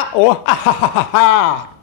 Oh, ah, ha, ha, ha, ha.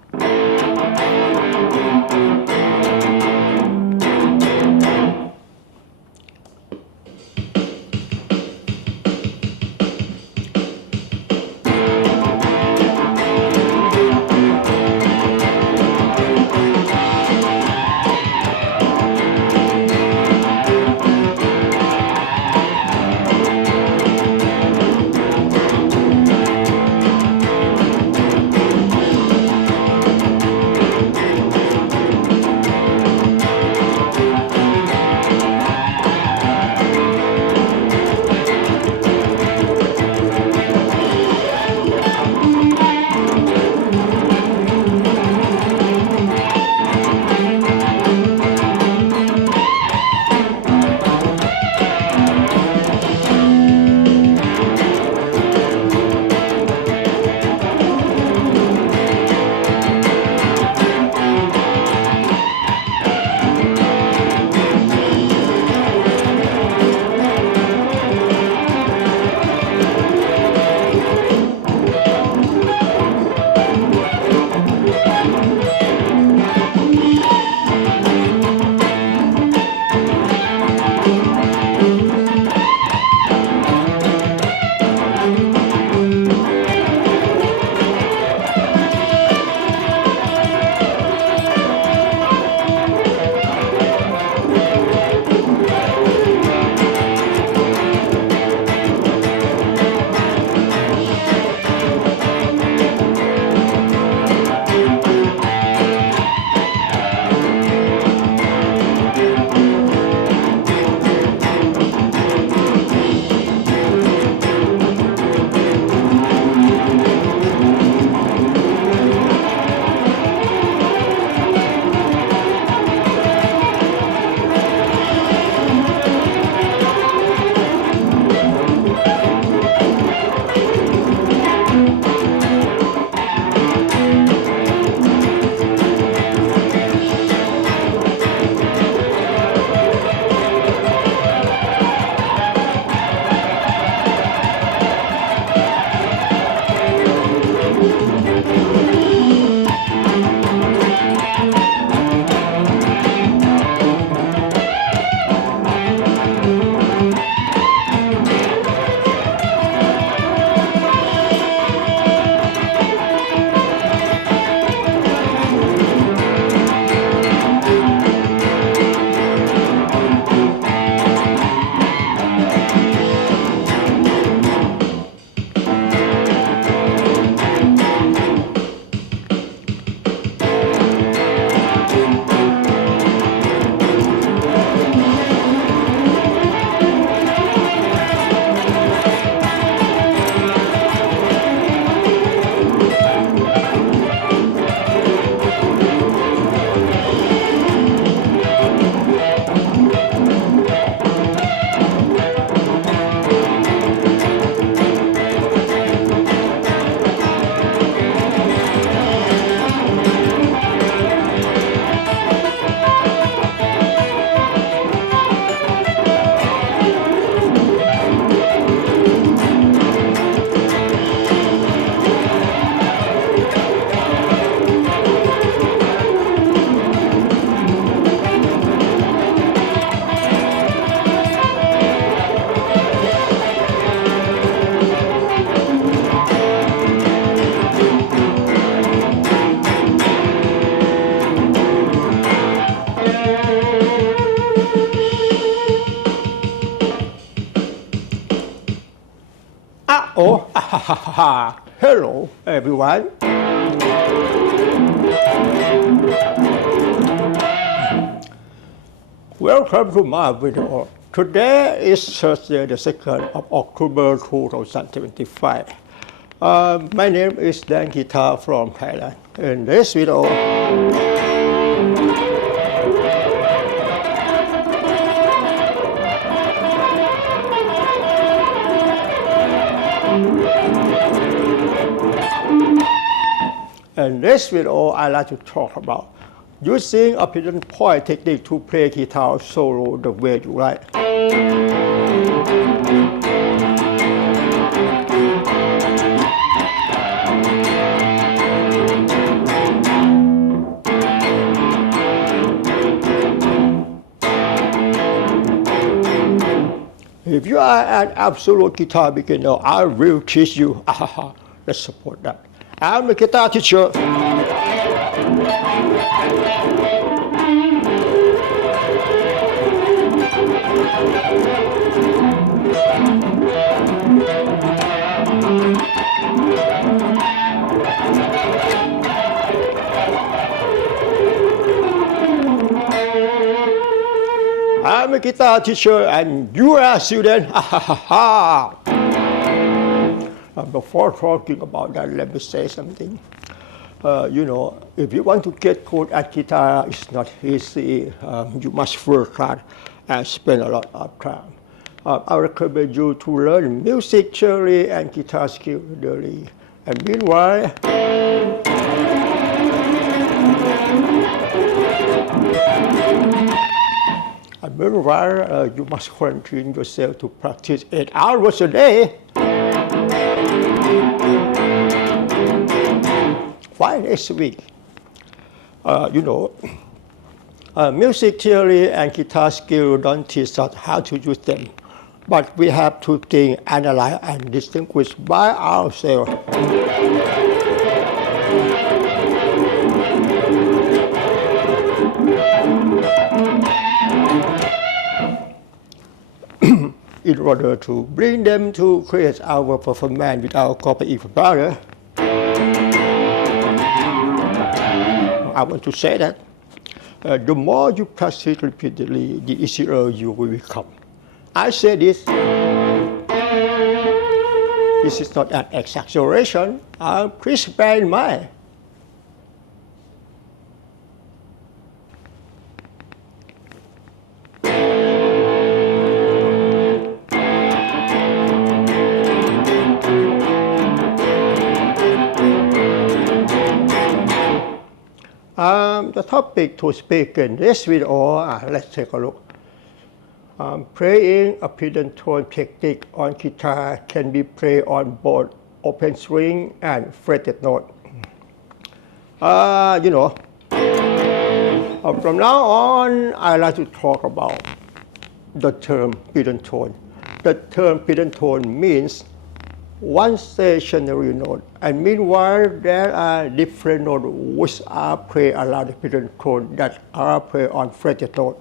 Oh, ah, ha, ha, ha, ha. Hello, everyone. Welcome to my video. Today is Thursday, the 2nd of October 2025. My name is Dan Guitar from Thailand. In this video, I'd like to talk about using a pidgin point technique to play guitar solo the way you like. you are an absolute guitar beginner, I will teach you. Let's support that. I'm a guitar teacher. I'm a guitar teacher and you are a student. Before talking about that, let me say something. If you want to get good at guitar, it's not easy. You must work hard and spend a lot of time. I recommend you to learn music theory and guitar skill daily. And meanwhile, you must train yourself to practice 8 hours a day. 5 days a week. Music theory and guitar skill don't teach us how to use them, but we have to think, analyze, and distinguish by ourselves. In order to bring them to create our performance with our copy even better, I want to say that the more you practice repeatedly, the easier you will become. I say this. This is not an exaggeration. Please bear in mind. The topic to speak in this video, let's take a look. Playing a pentatone technique on guitar can be played on both open string and fretted note. From now on, I like to talk about the term pentatone. The term pentatone means one stationary note, and meanwhile there are different notes which are played around the pentatone that are played on fretted note.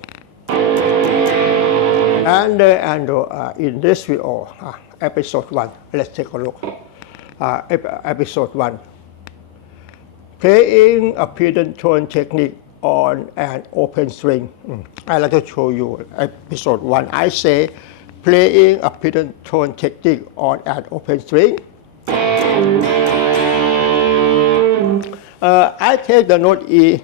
And in this video, episode 1, let's take a look. Episode 1, playing a pentatone technique on an open string. I like to show you episode 1. I say playing a pentatone technique on an open string. I take the note E.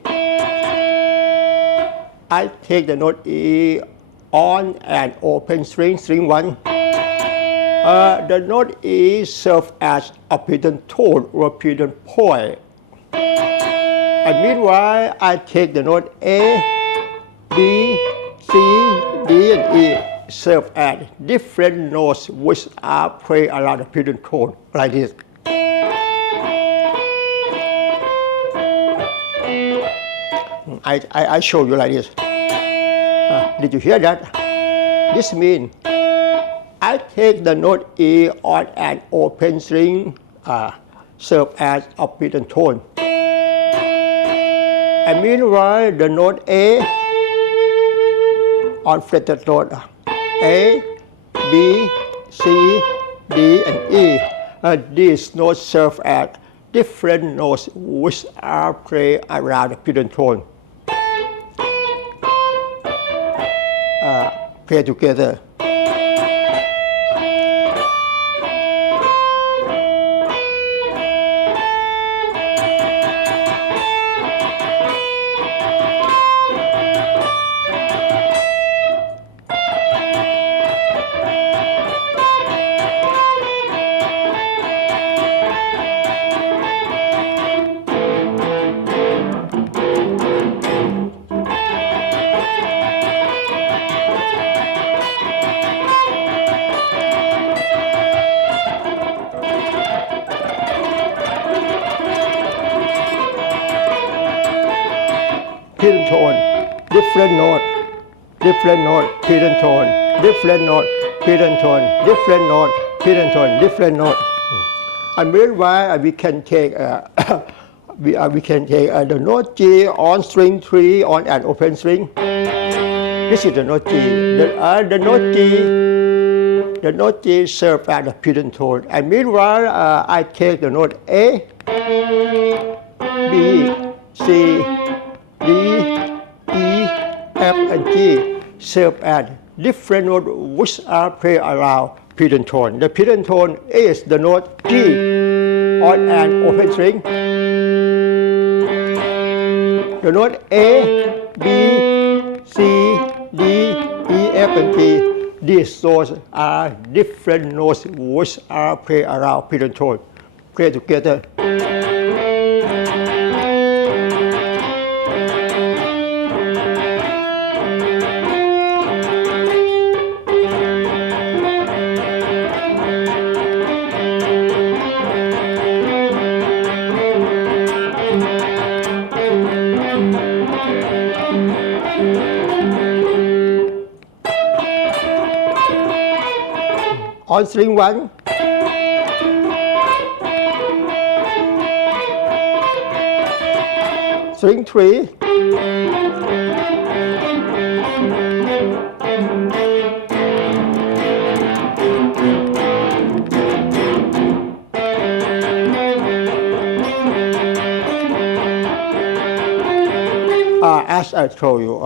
I take the note E on an open string, string 1. The note E serves as a pentatone or pentatone point. And meanwhile, I take the note A, B, C, D, and E. Serve as different notes which are played around the pentatone like this. I show you like this. Did you hear that? This means I take the note E on an open string, serve as a pentatone. And meanwhile, the note A on fretted note, A, B, C, D, and E. These notes serve as different notes which are played around the pentatone. Play together. Pentatone, different note, pentatone, different note, hidden tone, different note, hidden tone, different note. And meanwhile, we can take we can take the note G on string 3 on an open string. This is the note G. The note G serves as the hidden tone. And meanwhile, I take the note A, B, C, D, E, F, and G serve as different notes which are played around hidden tone. The hidden tone is the note G on an open string. The note A, B, C, D, E, F, and G. These notes are different notes which are played around hidden tone. Play together. On string 1, string 3, as I told you,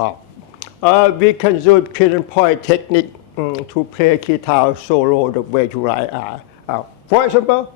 we can use pinpoint technique to play guitar solo the way you like. For example,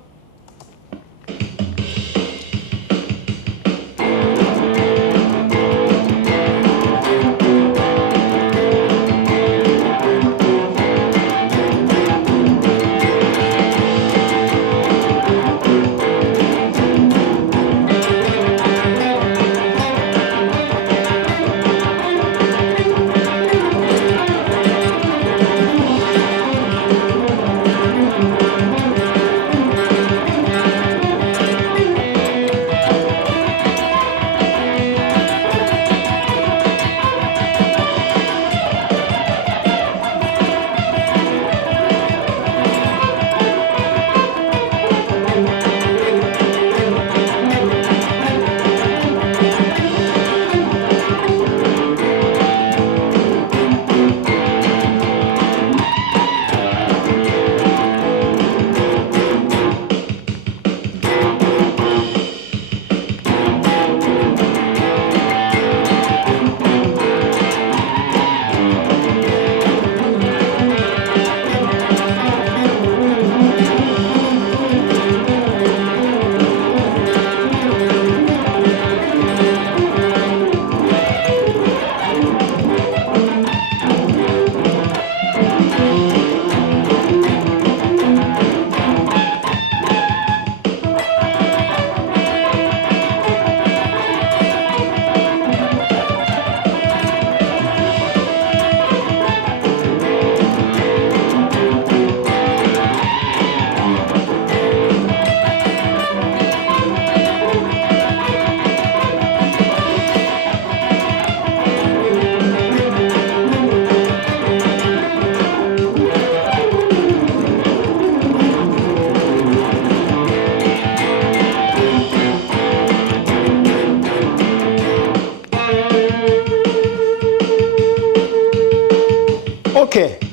okay.